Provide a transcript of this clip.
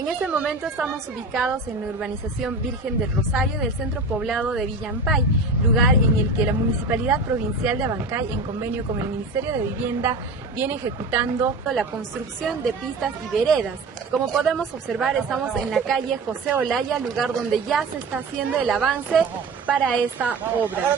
En este momento estamos ubicados en la urbanización Virgen del Rosario del centro poblado de Villa Ampay, lugar en el que la Municipalidad Provincial de Abancay, en convenio con el Ministerio de Vivienda, viene ejecutando la construcción de pistas y veredas. Como podemos observar, estamos en la calle José Olaya, lugar donde ya se está haciendo el avance para esta obra.